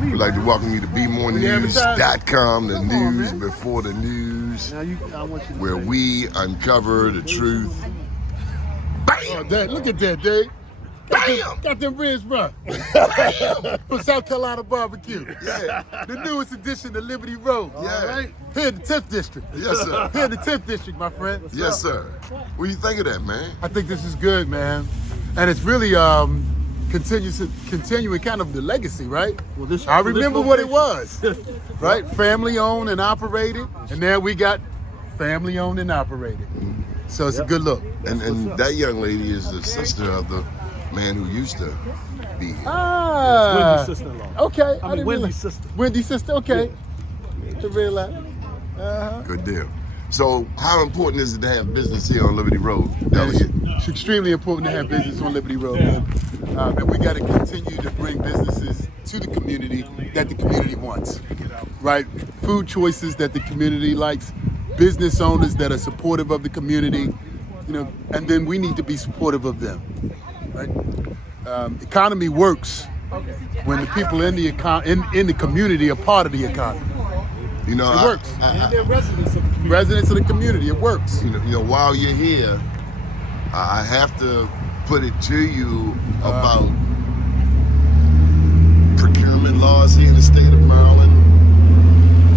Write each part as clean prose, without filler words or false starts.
We'd like to welcome you to BMoreNews.com, the news before the news, where we uncover the truth. Bam! Oh, Dad, look at that, Dave. Bam! Got them ribs, bro. From South Carolina BBQ. Yeah. The newest addition to Liberty Road. Yeah. All right? Here in the 10th District. Yes, sir. Here in the 10th District, my friend. Yes, sir. What do you think of that, man? I think this is good, man. And it's really continuing kind of the legacy, right? Well, I remember what it was, right? Family owned and operated. And now we got family owned and operated. So it's a good look. And that young lady is the sister of the man who used to be here. Ah, Wendy's sister-in-law. okay. I mean, Wendy's sister. Wendy's sister, okay. To realize. Good deal. So how important is it to have business here on Liberty Road, Delegate? It's extremely important to have business on Liberty Road, man. And we got to continue to bring businesses to the community that the community wants, right? Food choices that the community likes, business owners that are supportive of the community, you know, and then we need to be supportive of them, right? Economy works when the people in the in the community are part of the economy. You know, It works. And they're residents of the community. Residents of the community, it works. You know, while you're here, I have to put it to you about procurement laws here in the state of Maryland,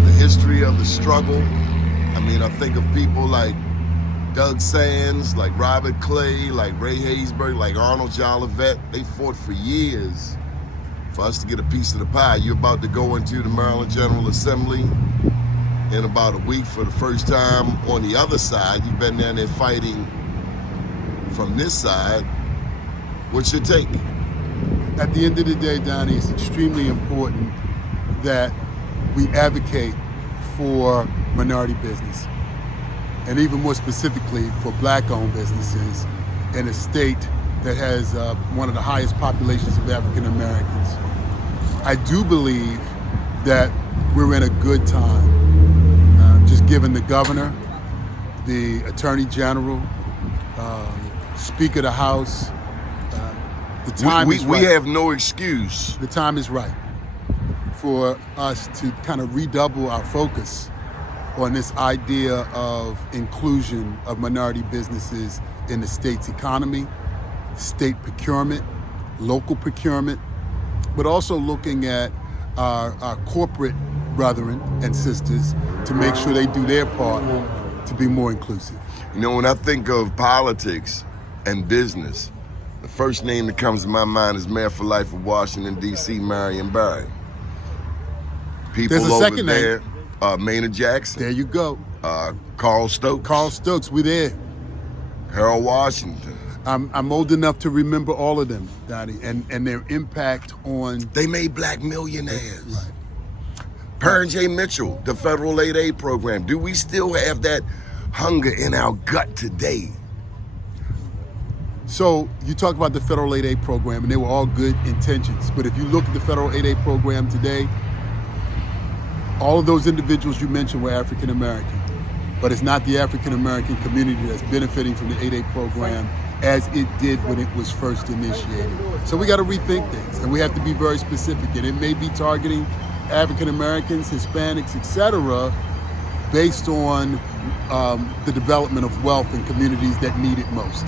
the history of the struggle. I mean, I think of people like Doug Sands, like Robert Clay, like Ray Haysbert, like Arnold Jolivet. They fought for years for us to get a piece of the pie. You're about to go into the Maryland General Assembly in about a week for the first time on the other side. You've been down there fighting from this side. What's your take? At the end of the day, Donnie, it's extremely important that we advocate for minority business, and even more specifically for black-owned businesses in a state that has one of the highest populations of African Americans. I do believe that we're in a good time, just given the governor, the attorney general, Speaker of the House. The time is right. We have no excuse. The time is right for us to kind of redouble our focus on this idea of inclusion of minority businesses in the state's economy, state procurement, local procurement, but also looking at our corporate brethren and sisters to make sure they do their part to be more inclusive. You know, when I think of politics and business, the first name that comes to my mind is Mayor for Life of Washington, D.C., Marion Barry. People There's a over second there, Maynard Jackson. There you go. Carl Stokes. Carl Stokes, we there. Harold Washington. I'm old enough to remember all of them, Donnie, and their impact on... They made black millionaires. Right. Pern J. Mitchell, the federal aid program. Do we still have that hunger in our gut today? So you talk about the federal aid program, and they were all good intentions. But if you look at the federal aid program today, all of those individuals you mentioned were African American. But it's not the African American community that's benefiting from the aid program as it did when it was first initiated. So we got to rethink things, and we have to be very specific. And it may be targeting African Americans, Hispanics, etc., based on the development of wealth in communities that need it most.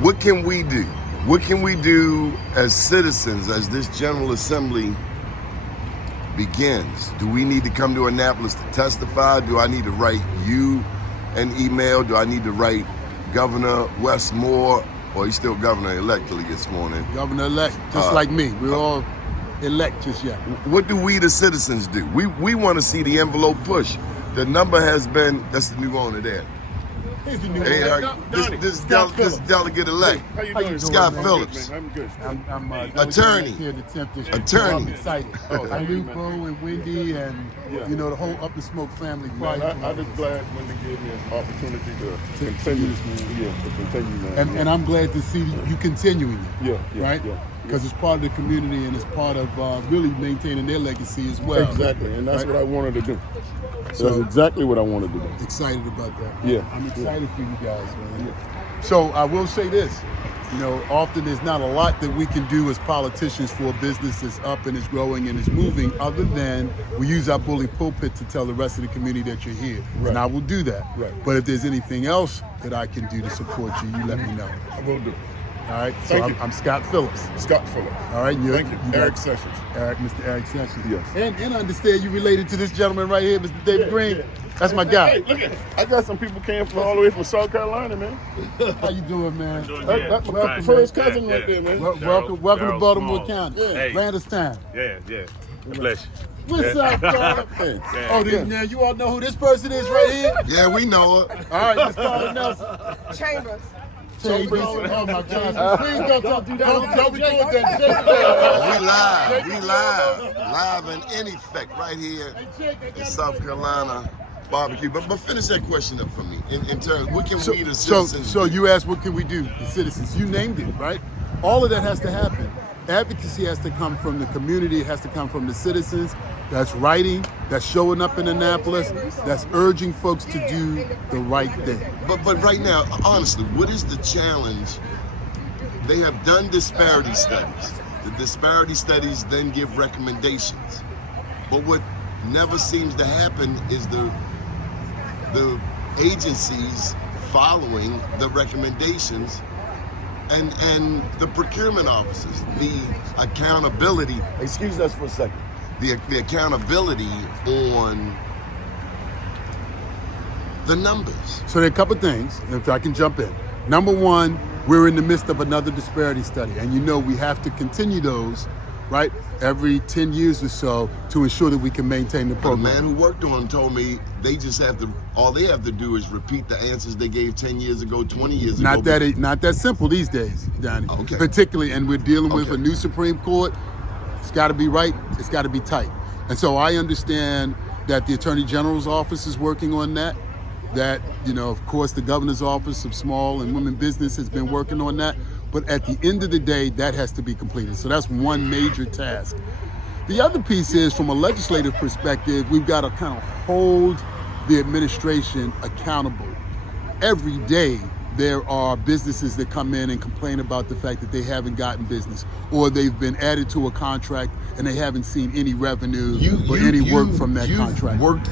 What can we do? What can we do as citizens as this General Assembly begins? Do we need to come to Annapolis to testify? Do I need to write you an email? Do I need to write Governor Wes Moore, or he's still governor-elect till he gets sworn in? Governor-elect, just like me. We're all elect just yet. What do we, the citizens, do? We want to see the envelope push. The number has been, that's the new owner there. He's the new Hey, this delegate-elect, How you doing? Scott Man? Phillips. I'm good. I'm Attorney. here at the 10th District. Attorney. I'm excited. I knew Bo and Wendy and you know the whole Up the Smoke family. Man, I'm just glad when they gave me an opportunity to continue this, man. Yeah, to continue, man. And I'm glad to see you continuing it. Yeah, right? Yeah. Because it's part of the community and it's part of really maintaining their legacy as well. Exactly, and that's right? what I wanted to do. So, that's exactly what I wanted to do. Excited about that. Yeah. I'm excited for you guys, man. So I will say this. You know, often there's not a lot that we can do as politicians for a business that's up and is growing and is moving, other than we use our bully pulpit to tell the rest of the community that you're here. Right. And I will do that. Right. But if there's anything else that I can do to support you, you let me know. I will do. All right. So Thank you. I'm Scott Phillips. Scott Phillips. All right. Thank you. Eric Sessions. Mr. Eric Sessions. Yes. And I understand you related to this gentleman right here, Mr. David Green. That's my guy. Hey, look at it. I got some people came from all the way from South Carolina, man. How you doing, man? That's my first cousin right there, man. Welcome to Baltimore Small. County. Yeah. Hey. Landerstown. Yeah. Bless you. What's up, dog? Yeah. Oh, now you all know who this person is right here? Yeah, we know it. All right, let's call it Nelson. Chambers. Chambers. Oh my God! Please don't do that. Don't record that. We live in effect right here in South Carolina. Barbecue, but finish that question up for me. In terms, what can we the citizens? So you asked, what can we do? The citizens. You named it, right? All of that has to happen. Advocacy has to come from the community. It has to come from the citizens. That's writing. That's showing up in Annapolis. That's urging folks to do the right thing. But right now, honestly, what is the challenge? They have done disparity studies. The disparity studies then give recommendations. But what never seems to happen is the agencies following the recommendations and the procurement officers, the accountability. Excuse us for a second. The accountability on the numbers. So there are a couple things, if I can jump in. Number one, we're in the midst of another disparity study, and you know we have to continue those, right, every 10 years or so to ensure that we can maintain the The program. man who worked on it told me they just have to, all they have to do is repeat the answers they gave 10 years ago, 20 years ago. Not that simple these days, Donnie. Okay. Particularly, and we're dealing with Okay. a new Supreme Court. It's got to be right. It's got to be tight. And so I understand that the Attorney General's office is working on that. That, you know, of course, the Governor's Office of Small and Women Business has been working on that. But at the end of the day, that has to be completed. So that's one major task. The other piece is, from a legislative perspective, we've got to kind of hold the administration accountable. Every day, there are businesses that come in and complain about the fact that they haven't gotten business, or they've been added to a contract and they haven't seen any revenue or any work from that contract. Worked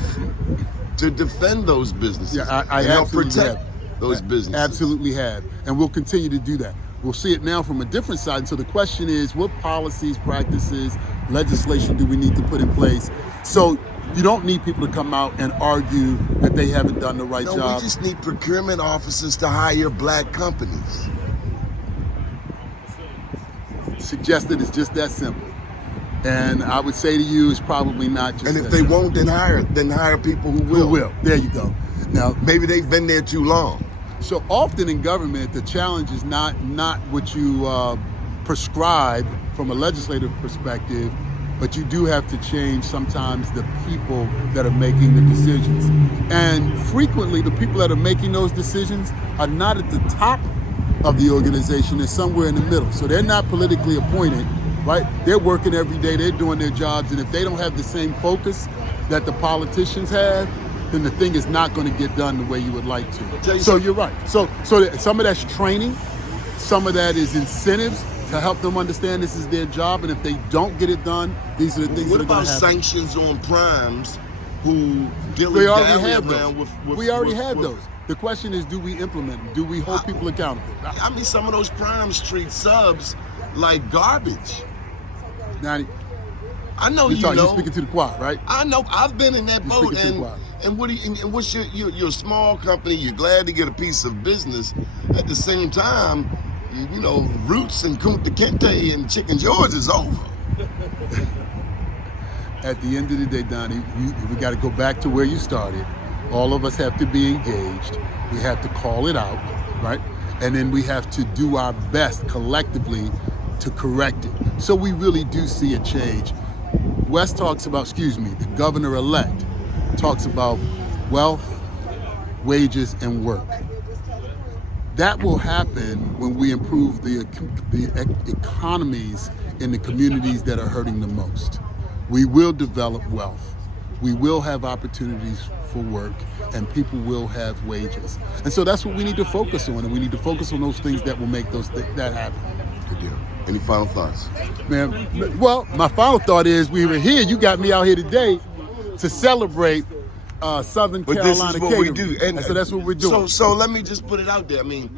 to defend those businesses. Yeah, I and help absolutely protect have. those businesses. Absolutely have. And we'll continue to do that. We'll see it now from a different side. And so the question is, what policies, practices, legislation do we need to put in place? So you don't need people to come out and argue that they haven't done the right No, job. we just need procurement officers to hire black companies. Suggested it's just that simple. And I would say to you, it's probably not just And if that they simple. won't, then hire people who will. Who will. There you go. Now, Maybe they've been there too long. so often in government, the challenge is not what you prescribe from a legislative perspective, but you do have to change sometimes the people that are making the decisions. And frequently, the people that are making those decisions are not at the top of the organization. They're somewhere in the middle. So they're not politically appointed, right? They're working every day. They're doing their jobs. And if they don't have the same focus that the politicians have, then the thing is not going to get done the way you would like Tell to. you So something. you're right. So some of that's training. Some of that is incentives to help them understand this is their job. And if they don't get it done, these are the things What that are going about to happen. sanctions on primes who We dilly-dally already have around those. with We already with- have with- those. The question is, do we implement them? Do we hold people accountable? I mean, some of those primes treat subs like garbage. Now, I know you're know. speaking to the choir, right? I know. I've been in that You're boat, speaking to the choir. and what do you? And what's you're a small company. You're glad to get a piece of business. At the same time, you know, Roots and Kunta Kinte and Chicken George is over. At the end of the day, Donnie, we got to go back to where you started. All of us have to be engaged. We have to call it out, right? And then we have to do our best collectively to correct it. So we really do see a change. West talks about, the governor-elect talks about wealth, wages, and work. That will happen when we improve the economies in the communities that are hurting the most. We will develop wealth. we will have opportunities for work, and people will have wages. And so that's what we need to focus on, and we need to focus on those things that will make that happen. Good deal. Any final thoughts? Man, well, my final thought is we were here. You got me out here today to celebrate Southern But Carolina this is what catering. we do. And so that's what we're doing. So let me just put it out there. I mean,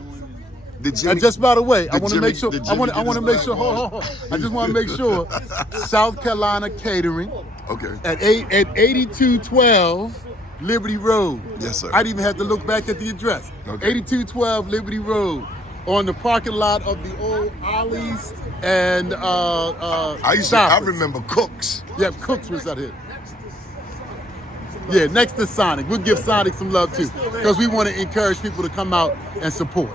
And just by the way, I want to Jimmy- make sure. did I want Jimmy to get make his sure. black Hold. I just want to make sure. South Carolina Catering Okay. at 8212 Liberty Road. Yes, sir. I'd even have to look back at the address. Okay. 8212 Liberty Road, on the parking lot of the old Ollie's and I Shoppers. remember Cooks. Yeah, Cooks was out here. Yeah, next to Sonic. We'll give Sonic some love too, because we want to encourage people to come out and support.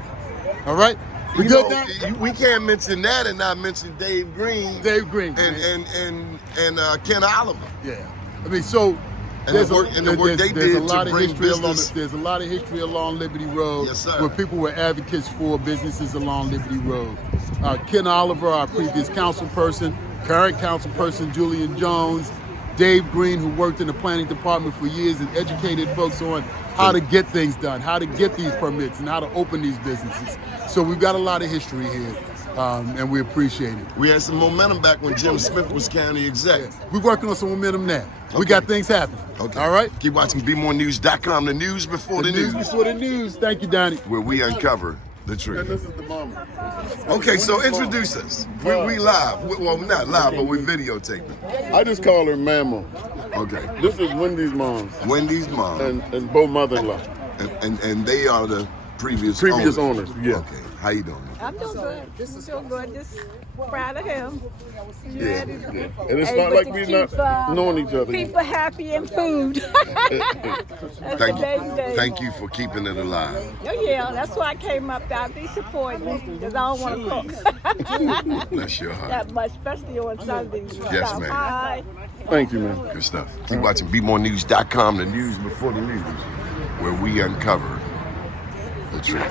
All right? We You good know, now? we can't mention that and not mention Dave Green. Dave Green. and Ken Oliver. Yeah. I mean, so And the work they there's a did lot to of bring history along. business. There's a lot of history along Liberty Road, Yes, sir. where people were advocates for businesses along Liberty Road. Ken Oliver, our previous council person, current council person Julian Jones, Dave Green, who worked in the planning department for years and educated folks on how to get things done, how to get these permits, and how to open these businesses. So we've got a lot of history here, and we appreciate it. We had some momentum back when Jim Smith was county exec. We're working on some momentum now. We Okay. got things happening. Okay. All right? Keep watching BeMoreNews.com, the news before the news, before the news. Thank you, Donnie. where we uncover the And truth. this is the moment. Okay, so introduce us. We live. Well, not live, but we're videotaping. I just call her Mama. Okay. This is Wendy's mom Wendy's mom, and Bo mother-in-law. and they are the previous Owners, yeah. Okay. How you doing? I'm doing good. This is so good. Just proud of him. Yeah. And it's Able not like to we're keep, not knowing each other. People happy and food. That's Thank the main you. thing. Thank you for keeping it alive. Oh yeah, that's why I came up there. I be supporting because I don't want to cook Bless your heart. that much, especially on Sundays. and Yes, stuff. ma'am. Hi. Thank you, man. Good stuff. Keep watching BeMoreNews.com, the news before the news, where we uncover the truth.